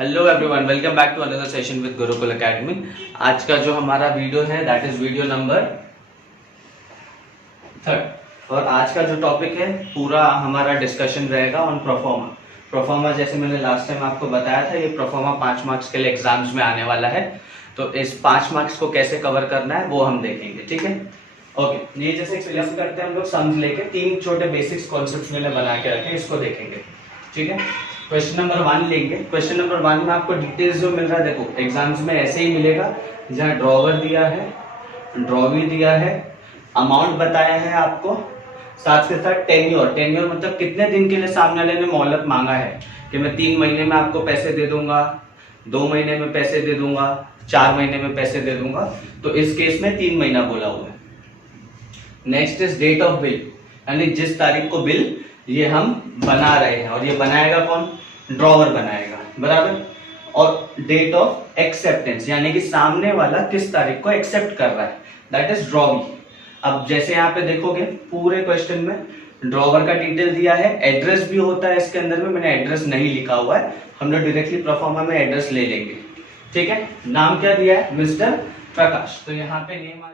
Hello everyone, welcome back to another session with Gurukul academy. आज का जो हमारा वीडियो है दैट इज वीडियो नंबर 3 और आज का जो टॉपिक है पूरा हमारा डिस्कशन रहेगा ऑन प्रोफोर्मा। प्रोफोर्मा जैसे मैंने लास्ट टाइम आपको बताया था, ये प्रोफोर्मा 5 मार्क्स के लिए एग्जाम्स में आने वाला है। तो इस 5 मार्क्स को कैसे कवर करना है वो हम देखेंगे, ठीक है। ओके, ये जैसे फिलअप करते हैं हम लोग सम्स लेके, 3 छोटे बेसिक्स कॉन्सेप्ट्स मैंने बना के रखे, इसको देखेंगे, ठीक है। क्वेश्चन नंबर 1 लेंगे। क्वेश्चन नंबर 1 में आपको डिटेल्स जो मिल रहा है, देखो एग्जाम्स में ऐसे ही मिलेगा, जहाँ ड्रॉवर दिया है, ड्रॉ भी दिया है, अमाउंट बताया है आपको, साथ के साथ टेन्योर। टेन्योर मतलब कितने दिन के लिए सामने वाले ने मोहलत मांगा है, कि मैं 3 महीने में आपको पैसे दे दूंगा, 2 महीने में पैसे दे दूंगा, 4 महीने में पैसे दे दूंगा। तो इस केस में 3 महीना बोला हुआ है। Next is date of bill, यानी जिस तारीख को बिल ये हम बना रहे हैं, और ये बनाएगा कौन? ड्रॉवर बनाएगा, बराबर। और डेट ऑफ एक्सेप्टेंस, यानी कि सामने वाला किस तारीख को एक्सेप्ट कर रहा है, दैट इज ड्रॉवी। अब जैसे यहाँ पे देखोगे पूरे क्वेश्चन में ड्रॉवर का डिटेल दिया है, एड्रेस भी होता है इसके अंदर में, मैंने एड्रेस नहीं लिखा हुआ है, हम लोग डायरेक्टली प्रोफॉर्मा में एड्रेस ले लेंगे, ठीक है। नाम क्या दिया है? मिस्टर प्रकाश। तो यहाँ पे नेम आ,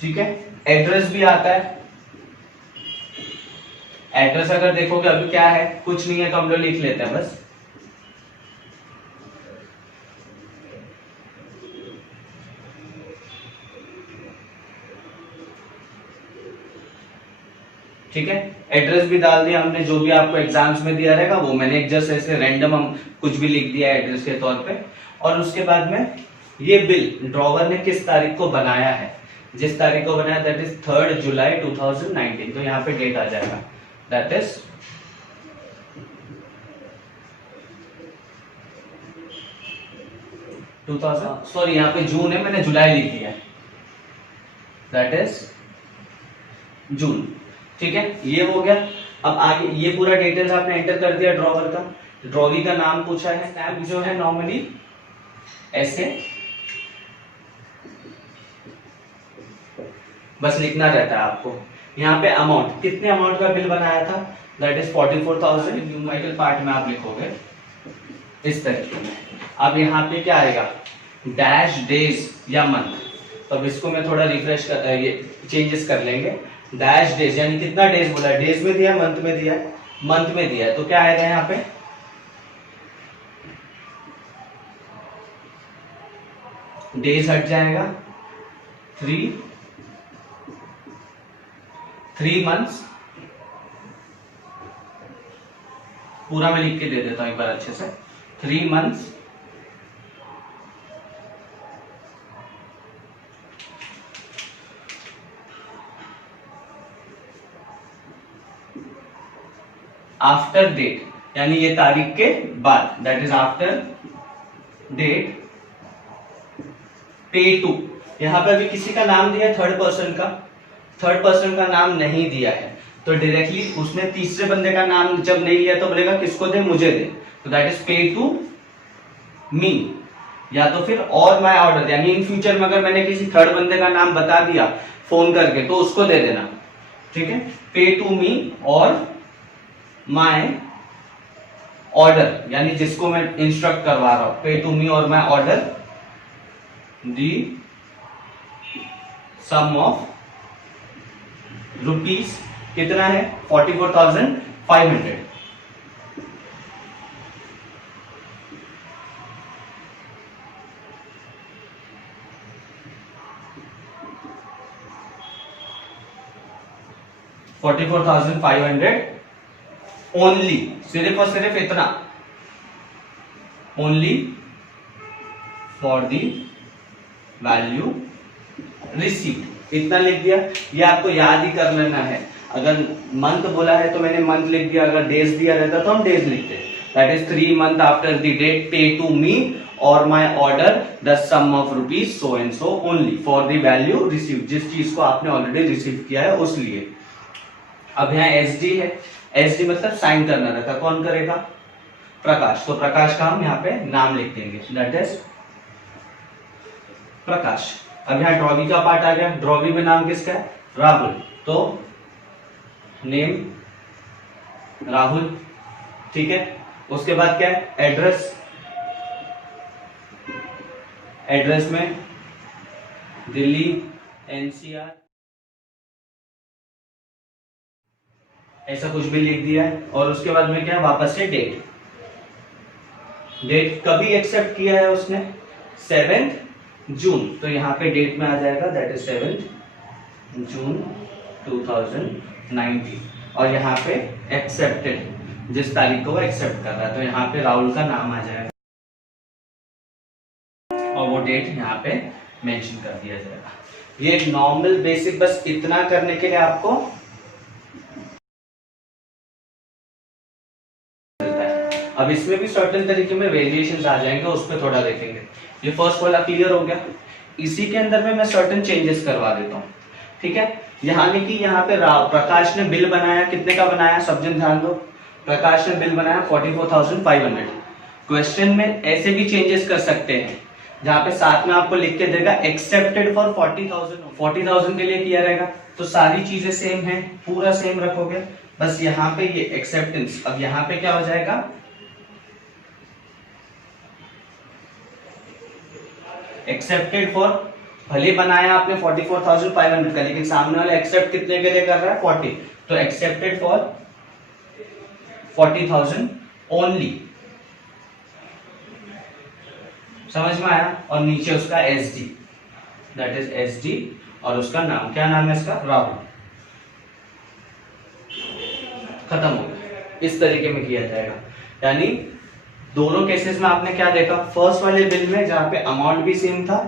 ठीक है। एड्रेस भी आता है। एड्रेस अगर देखोगे अभी क्या है, कुछ नहीं है, तो हम लोग लिख लेते हैं बस। ठीक है, एड्रेस भी डाल दिया हमने, जो भी आपको एग्जाम्स में दिया रहेगा वो मैंने जस्ट ऐसे रैंडम हम कुछ भी लिख दिया एड्रेस के तौर पे। और उसके बाद में ये बिल ड्रॉवर ने किस तारीख को बनाया है, जिस तारीख को बनाया दैट इज 3 जुलाई 2019। तो यहाँ पे डेट आ जाएगा, दैट इज सॉरी यहाँ पे जून है, मैंने जुलाई लिख दिया, दैट इज जून, ठीक है। ये हो गया। अब आगे ये पूरा डिटेल्स आपने एंटर कर दिया ड्रॉवर का। ड्रॉवी का नाम पूछा है, स्टैम्प जो है नॉर्मली ऐसे बस लिखना रहता है आपको। यहाँ पे अमाउंट, कितने अमाउंट का बिल बनाया था, दैट इज 44,000। न्यूमेरिकल पार्ट में आप लिखोगे इस तरीके में। अब यहाँ पे क्या आएगा, डैश डेज या मंथ। तो अब इसको मैं थोड़ा रिफ्रेश कर, ये चेंजेस कर लेंगे। डैश डेज यानी कितना डेज बोला है, डेज में दिया, मंथ में दिया, मंथ में दिया है, तो क्या आएगा यहाँ पे, डेज हट जाएगा, 3 मंथ्स। पूरा मैं लिख के दे देता हूं एक बार अच्छे से। 3 मंथ्स आफ्टर डेट, यानी ये तारीख के बाद, that is after date pay to. यहां पे अभी किसी का नाम दिया है, थर्ड पर्सन का नाम नहीं दिया है, तो डायरेक्टली उसने तीसरे बंदे का नाम जब नहीं लिया तो बोलेगा किसको दे, मुझे दे। तो that is pay to me, या तो फिर और माय ऑर्डर, यानी इन फ्यूचर में अगर मैंने किसी थर्ड बंदे का नाम बता दिया फोन करके तो उसको दे देना, ठीक है। पे टू मी और माय ऑर्डर, यानी जिसको मैं इंस्ट्रक्ट करवा रहा हूं, पे टू मी और my order the sum of rupees, कितना है 44,500। $44,500 ओनली, सिर्फ और सिर्फ इतना, only for the value received, इतना लिख दिया। ये आपको याद ही कर लेना है। अगर मंथ बोला है तो मैंने मंथ लिख दिया, अगर डेज दिया रहता तो हम डेज लिखते। That is 3 month after the date pay to me और my order the sum of rupees so and so only for the value received, जिस चीज को आपने ऑलरेडी रिसीव किया है उस लिए। अब यहाँ एस डी है, एस डी मतलब साइन करना रहता, कौन करेगा, प्रकाश। तो प्रकाश का हम यहाँ पे नाम लिख देंगे, दैट इज प्रकाश। अब यहाँ ड्रॉवी का पार्ट आ गया, ड्रॉवी में नाम किसका है, राहुल। तो नेम राहुल, ठीक है। उसके बाद क्या है, एड्रेस, एड्रेस में दिल्ली एनसीआर, ऐसा कुछ भी लिख दिया है। और उसके बाद में क्या है, वापस से डेट, डेट कभी एक्सेप्ट किया है उसने, 7 जून, तो यहाँ पे डेट में आ जाएगा दैट इज 7 जून 2019। और यहाँ पे एक्सेप्टेड, जिस तारीख को वो एक्सेप्ट कर रहा है, तो यहाँ पे राहुल का नाम आ जाएगा और वो डेट यहाँ पे मेंशन कर दिया जाएगा। ये एक नॉर्मल बेसिक, बस इतना करने के लिए आपको मिलता है। अब इसमें भी सर्टेन तरीके में वेरिएशंस आ जाएंगे, उस पर थोड़ा देखेंगे। ये फर्स्ट वाला क्लियर हो गया। इसी के अंदर में मैं सर्टेन चेंजेस करवा देता हूँ, ठीक है। यानी कि यहाँ पे प्रकाश ने बिल बनाया, कितने का बनाया, सब जन ध्यान दो। प्रकाश ने बिल बनाया 44,500। क्वेश्चन में ऐसे भी चेंजेस कर सकते हैं, जहां पे साथ में आपको लिख के देगा एक्सेप्टेड फॉर 40,000 के लिए किया रहेगा, तो सारी चीजें सेम है, पूरा सेम रखोगे। बस यहाँ पे ये एक्सेप्टेंस, अब यहाँ पे क्या हो जाएगा, एक्सेप्टेड फॉर, भले बनाया आपने 44,500 का, लेकिन सामने वाला एक्सेप्ट कितने के लिए कर रहा है, 40, तो एक्सेप्टेड फॉर 40,000 ओनली, समझ में आया। और नीचे उसका SD, दैट इज SD, और उसका नाम, क्या नाम है इसका, राहुल, खत्म हो गया। इस तरीके में किया जाएगा। यानी दोनों केसेस में आपने क्या देखा, फर्स्ट वाले बिल में जहां पे अमाउंट भी सेम था,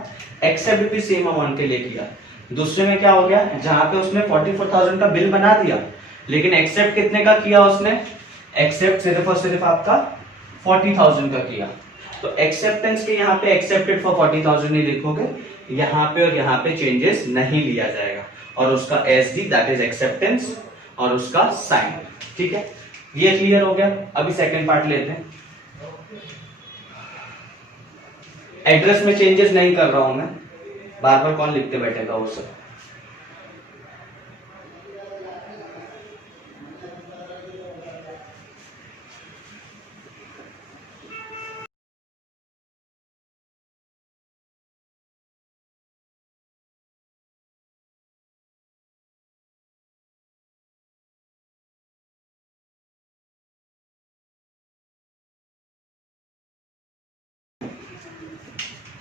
एक्सेप्ट भी सेम अमाउंट के लिए किया। दूसरे में क्या हो गया, जहां पे उसने 44,000 का बिल बना दिया, लेकिन एक्सेप्ट कितने का किया उसने, एक्सेप्ट सिर्फ और सिर्फ आपका 40,000 का किया। तो एक्सेप्टेंस के यहाँ पे एक्सेप्टेड फॉर 40,000 ही लिखोगे, यहाँ पे और यहाँ पे चेंजेस नहीं लिया जाएगा। और उसका SD, दैट इज एक्सेप्टेंस, और उसका साइन, ठीक है। ये क्लियर हो गया। अभी सेकंड पार्ट लेते हैं। एड्रेस में चेंजेस नहीं कर रहा हूं मैं, बार बार कौन लिखते बैठेगा वो सब।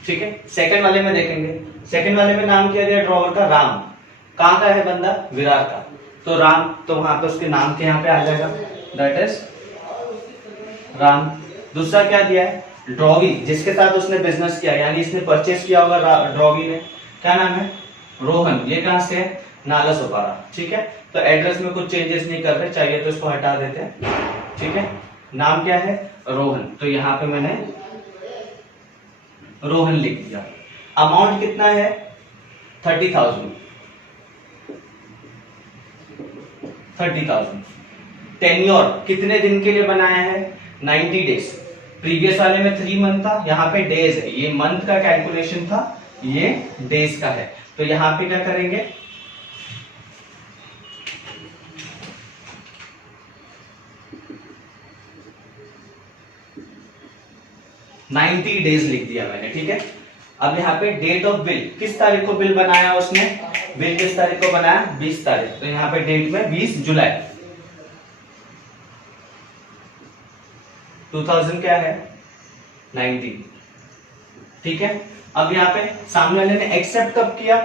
ठीक है, सेकंड वाले में देखेंगे। सेकंड वाले में नाम किया गया ड्रॉवर का राम, कहां का है बंदा, विरार का, तो राम, तो वहां पे उसके नाम के यहाँ पे आ जाएगा, दैट इज राम। दूसरा क्या दिया है, ड्रॉवी, जिसके साथ उसने बिजनेस किया, यानी इसने परचेस किया होगा ड्रॉवी ने, क्या नाम है, रोहन। ये कहां से है, नाला सोपारा, ठीक है। तो एड्रेस में कुछ चेंजेस नहीं कर रहे, चाहिए तो इसको हटा देते हैं, ठीक है। नाम क्या है, रोहन, तो यहाँ पे मैंने रोहन लिख दिया। अमाउंट कितना है, 30,000। टेन्योर कितने दिन के लिए बनाया है, 90 डेज। प्रीवियस वाले में 3 मंथ था, यहाँ पे डेज है, ये मंथ का कैलकुलेशन था, ये डेज का है। तो यहाँ पे क्या करेंगे, नाइन्टी डेज लिख दिया मैंने, ठीक है। अब यहाँ पे डेट ऑफ बिल, किस तारीख को बिल बनाया उसने, बिल किस तारीख को बनाया, 20 तारीख, तो यहाँ पे डेट में 20 जुलाई 2000 क्या है, 90, ठीक है। अब यहाँ पे सामने वाले ने एक्सेप्ट कब किया,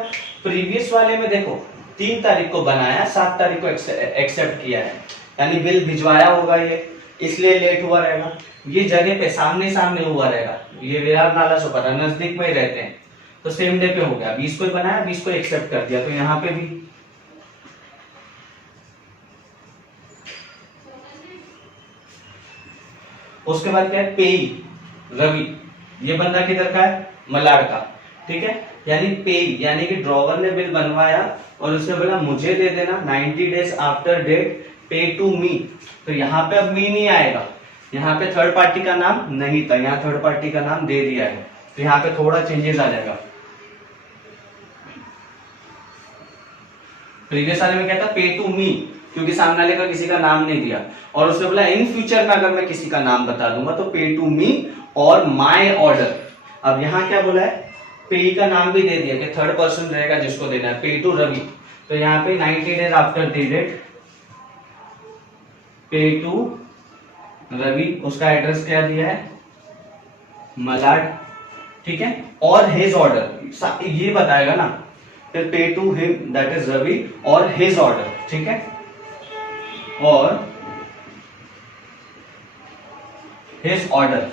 प्रीवियस वाले में देखो 3 तारीख को बनाया, 7 तारीख को एक्सेप्ट किया है, यानी बिल भिजवाया होगा ये, इसलिए लेट हुआ रहेगा। ये जगह पे सामने सामने हुआ रहेगा, ये विरार नाला सोपारा नजदीक में ही रहते हैं, तो सेम डे पे हो गया, 20 को बनाया, 20 को एक्सेप्ट कर दिया, तो यहाँ पे भी उसके बाद क्या है, पेई रवि, ये बंदा किधर का है, मलाड का, ठीक है। यानी पेई, यानी कि ड्रॉवर ने बिल बनवाया और उसने बोला मुझे दे देना 90 days after date, pay to मी, तो यहाँ पे अब मी नहीं आएगा, यहाँ पे थर्ड पार्टी का नाम नहीं था, यहाँ थर्ड पार्टी का नाम दे दिया है, तो यहाँ पे थोड़ा चेंजेस आ जाएगा। प्रीवियस वाले में क्या था, पे टू मी, क्योंकि सामने वाले का किसी का नाम नहीं दिया, और उसने बोला इन फ्यूचर में अगर मैं किसी का नाम बता दूंगा तो पे टू मी और माय ऑर्डर। अब यहाँ क्या बोला है, पे का नाम भी दे दिया कि थर्ड पर्सन रहेगा जिसको देना है, पे टू रवि। तो यहाँ पे 90 डेज आफ्टर डेटेड पे टू रवि, उसका एड्रेस क्या दिया है, मलाड, ठीक है। और हिज ऑर्डर ये बताएगा ना, फिर pay to him that is Ravi और हिज ऑर्डर, ठीक है, और his order.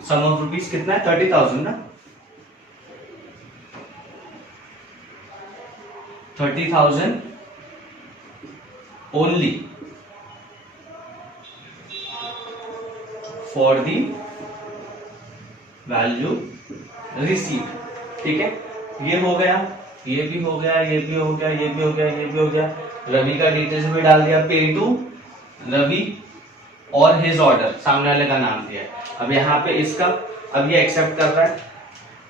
Sum of rupees कितना है, 30,000 ना, 30,000 only for the value receive, ठीक है। ये हो गया, ये भी हो गया, ये भी हो गया, ये भी हो गया, ये भी हो गया। रवि का डिटेल्स भी डाल दिया, पे टू रवि और हिज ऑर्डर, सामने वाले का नाम दिया। अब यहाँ पे इसका, अब ये एक्सेप्ट कर रहा है,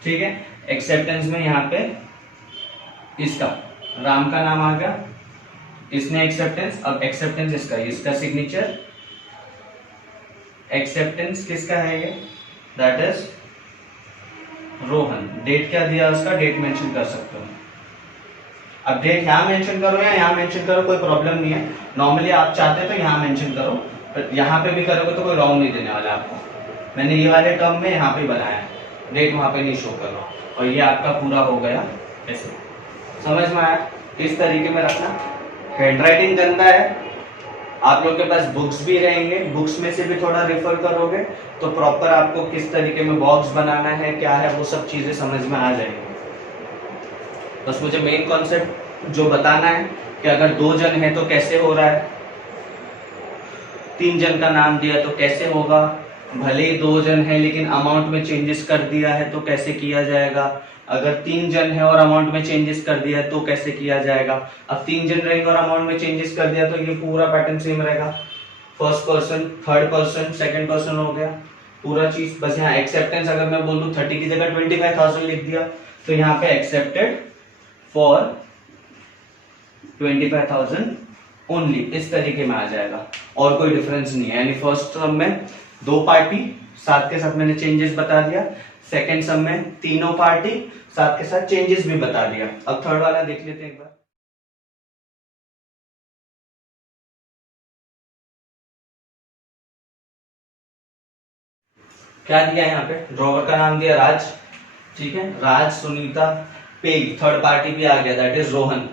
ठीक है। एक्सेप्टेंस में यहाँ पे इसका राम का नाम आ गया, इसने एक्सेप्टेंस, अब एक्सेप्टेंस इसका सिग्नेचर, एक्सेप्टेंस किसका है ये, दैट इज रोहन। डेट क्या दिया उसका, डेट मेंशन कर सकते हो। अब डेट यहाँ मेंशन करो या यहाँ मेंशन करो, कोई प्रॉब्लम नहीं है। नॉर्मली आप चाहते हो तो यहाँ मेंशन करो, पर यहाँ पे भी करोगे तो कोई रॉन्ग नहीं देने वाला आपको। मैंने ये वाले टर्म में यहाँ पे बनाया है, डेट वहां पे नहीं शो कर रहा, और ये आपका पूरा हो गया। ऐसे समझ में आया, इस तरीके में रखना। हैंडराइटिंग गंदा है, आप लोग के पास बुक्स भी रहेंगे, बुक्स में से भी थोड़ा रेफर करोगे तो प्रॉपर आपको किस तरीके में बॉक्स बनाना है, क्या है, वो सब चीजें समझ में आ जाएंगी। बस मुझे मेन कॉन्सेप्ट जो बताना है कि अगर 2 जन है तो कैसे हो रहा है, 3 जन का नाम दिया तो कैसे होगा, भले ही 2 जन है लेकिन अमाउंट में चेंजेस कर दिया है तो कैसे किया जाएगा, अगर 3 जन है और अमाउंट में चेंजेस कर दिया है तो कैसे किया जाएगा। अब 3 जन रहेंगे और अमाउंट में चेंजेस कर दिया तो ये पूरा पैटर्न सेम रहेगा, first person, third person, second person हो गया पूरा चीज। बस यहाँ एक्सेप्टेंस अगर मैं बोल दूं 30 की जगह 25,000 लिख दिया तो यहाँ पे एक्सेप्टेड फॉर 25,000 ओनली, इस तरीके में आ जाएगा, और कोई डिफरेंस नहीं है। यानी फर्स्ट टर्म में 2 पार्टी साथ के साथ मैंने चेंजेस बता दिया, सेकेंड सम में तीनों पार्टी साथ के साथ चेंजेस भी बता दिया। अब थर्ड वाला देख लेते हैं एक बार। क्या दिया यहाँ पे, ड्रॉवर का नाम दिया राज, ठीक है, राज, सुनीता, पेड, थर्ड पार्टी भी आ गया दैट इज रोहन,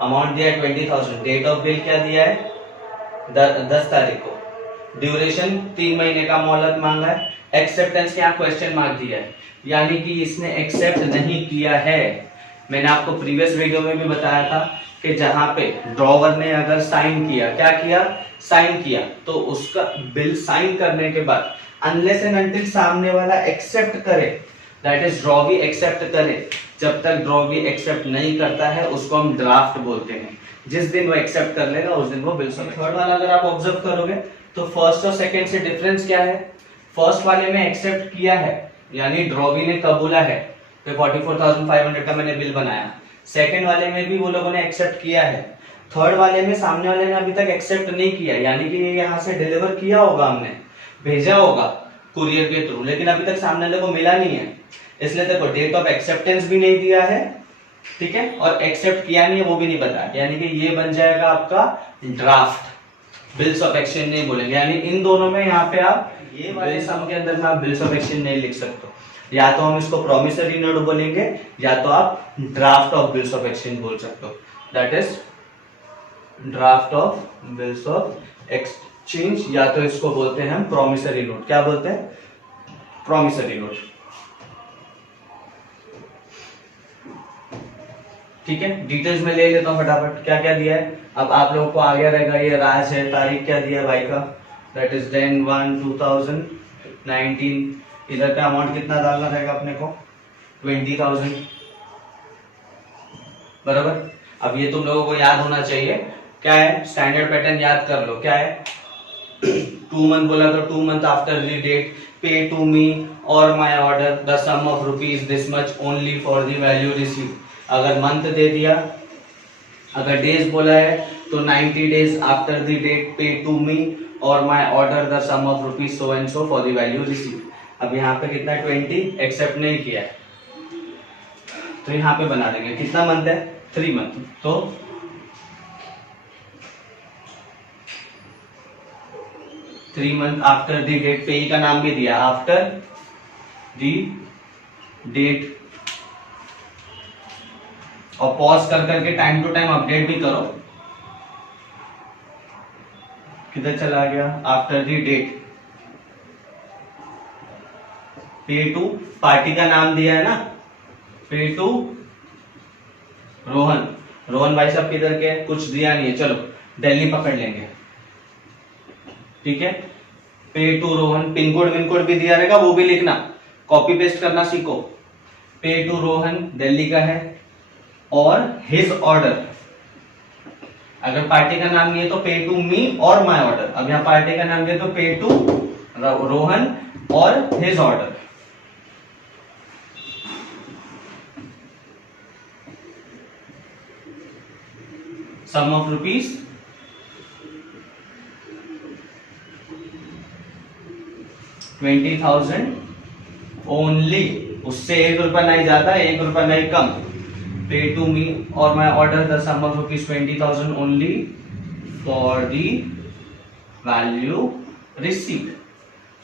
अमाउंट दिया है 20,000, डेट ऑफ बिल क्या दिया है 10 तारीख को, ड्यूरेशन 3 महीने का मोहलत मांगा है, एक्सेप्टेंस के यहाँ क्वेश्चन मार्क दिया है, यानी कि इसने एक्सेप्ट नहीं किया है। मैंने आपको प्रीवियस वीडियो में भी बताया था कि जहां पे ड्रॉवर ने अगर साइन किया, क्या किया, साइन किया, तो उसका बिल साइन करने के बाद अनलेस एंड अनटिल सामने वाला एक्सेप्ट करे, दैट इज ड्रॉवी एक्सेप्ट करे, जब तक ड्रॉवी एक्सेप्ट नहीं करता है उसको हम ड्राफ्ट बोलते हैं। जिस दिन वो एक्सेप्ट कर लेगा उस दिन वो बिल सबमिट। थर्ड वाला अगर आप ऑब्जर्व करोगे तो फर्स्ट और सेकंड से डिफरेंस क्या है, फर्स्ट वाले में एक्सेप्ट किया है यानी ड्रॉवी ने कबूला है, तो 44,500 का मैंने बिल बनाया। सेकंड वाले में भी वो लोगों ने एक्सेप्ट किया है, थर्ड वाले में सामने वाले ने अभी तक एक्सेप्ट नहीं किया, यानी कि ये यहाँ से डिलीवर किया होगा, हमने भेजा होगा कुरियर के थ्रू, लेकिन अभी तक सामने वाले को मिला नहीं है, इसलिए देखो डेट ऑफ एक्सेप्टेंस भी नहीं दिया है, ठीक है, और एक्सेप्ट किया नहीं है वो भी नहीं बताया, यानी कि ये बन जाएगा आपका ड्राफ्ट, बिल्स ऑफ एक्सचेंज नहीं बोलेंगे। यानी इन दोनों में यहाँ पे आप ये वाले सम के अंदर में आप बिल्स ऑफ एक्सचेंज नहीं लिख सकते, या तो हम इसको प्रोमिसरी नोट बोलेंगे या तो आप draft of bills of exchange बोल सकते हो, that is draft of bills of exchange, या तो इसको बोलते हैं हम प्रोमिसरी नोट। क्या बोलते हैं, प्रोमिसरी नोट, ठीक है। डिटेल्स में ले लेता हूँ फटाफट, क्या क्या दिया है, अब आप लोगों को आ गया रहेगा, ये राज है, तारीख क्या दिया है भाई का, दैट इज 10/1/2019, इधर का अमाउंट कितना डालना रहेगा अपने को 20,000, बराबर। अब ये तुम लोगों को याद होना चाहिए, क्या है, स्टैंडर्ड पैटर्न याद कर लो, क्या है, 2 मंथ बोला तो 2 month after the date pay to me और my order the sum of rupees this much only for the value receive. अगर मंथ दे दिया, अगर डेज बोला है तो 90 days after the date pay to me और my order the sum of rupees so and so for the value receive. अब यहाँ पे कितना 20 एक्सेप्ट नहीं किया है तो यहाँ पे बना देंगे कितना मंथ है 3 मंथ। तो three month after the date, payee का नाम भी दिया आफ्टर द डेट, और पॉज कर करके टाइम टू टाइम अपडेट भी करो। किधर चला गया after the date, pay to party का नाम दिया है ना, पे टू रोहन। रोहन भाई साहब किधर के, कुछ दिया नहीं है, चलो दिल्ली पकड़ लेंगे, ठीक है। Pay to Rohan, pin code विन कोड भी दिया रहेगा, वो भी लिखना, कॉपी पेस्ट करना सीखो। पे टू रोहन दिल्ली का है, और हिज ऑर्डर, अगर पार्टी का नाम नहीं है तो पे टू मी और माय ऑर्डर। अब यहां पार्टी का नाम दिया तो पे टू रोहन और his order. Sum of rupees 20,000 only, उससे 1 रुपया नहीं ज्यादा 1 रुपया नहीं कम। पे टू मी और my order the sum of rupees 20,000 only for the value receive.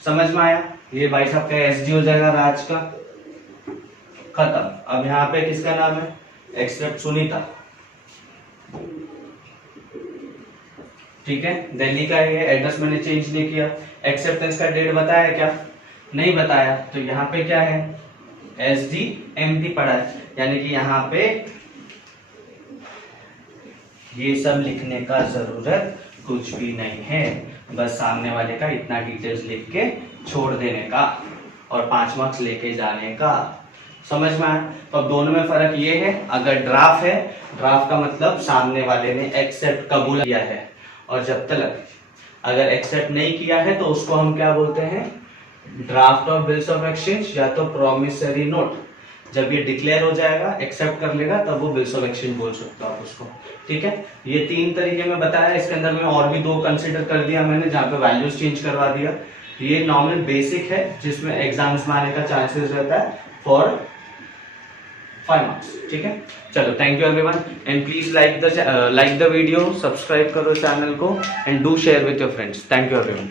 समझ में आया? ये भाई साहब का एसडी हो जाएगा राज का, खत्म। अब यहाँ पे किसका नाम है, एक्सेप्ट सुनीता, ठीक है। दिल्ली का ये एड्रेस मैंने चेंज नहीं किया। एक्सेप्टेंस का डेट बताया क्या, नहीं बताया, तो यहाँ पे क्या है एसडी एम्प्टी पड़ा है, यानी कि यहाँ पे ये सब लिखने का जरूरत कुछ भी नहीं है, बस सामने वाले का इतना डिटेल्स लिख के छोड़ देने का और 5 मार्क्स लेके जाने का। समझ में आया? तो अब दोनों में फर्क ये है, अगर ड्राफ्ट है, ड्राफ्ट का मतलब सामने वाले ने एक्सेप्ट कबूल किया है, और जब तक अगर एक्सेप्ट नहीं किया है तो उसको हम क्या बोलते हैं, draft of bills of exchange या तो प्रोमिसरी नोट। जब ये डिक्लेयर हो जाएगा, एक्सेप्ट कर लेगा, तब वो बिल्स ऑफ एक्सचेंज बोल सकते हो आप उसको, ठीक है। ये 3 तरीके में बताया, इसके अंदर में और भी 2 कंसीडर कर दिया मैंने, जहाँ पे वैल्यूज चेंज करवा दिया। ये नॉर्मल बेसिक है जिसमें एग्जाम्स में आने का चांसेस रहता है फॉर 5 मार्क्स, ठीक है। चलो, thank you everyone, and please like the video, subscribe करो चैनल को, and do share with your friends. Thank you everyone.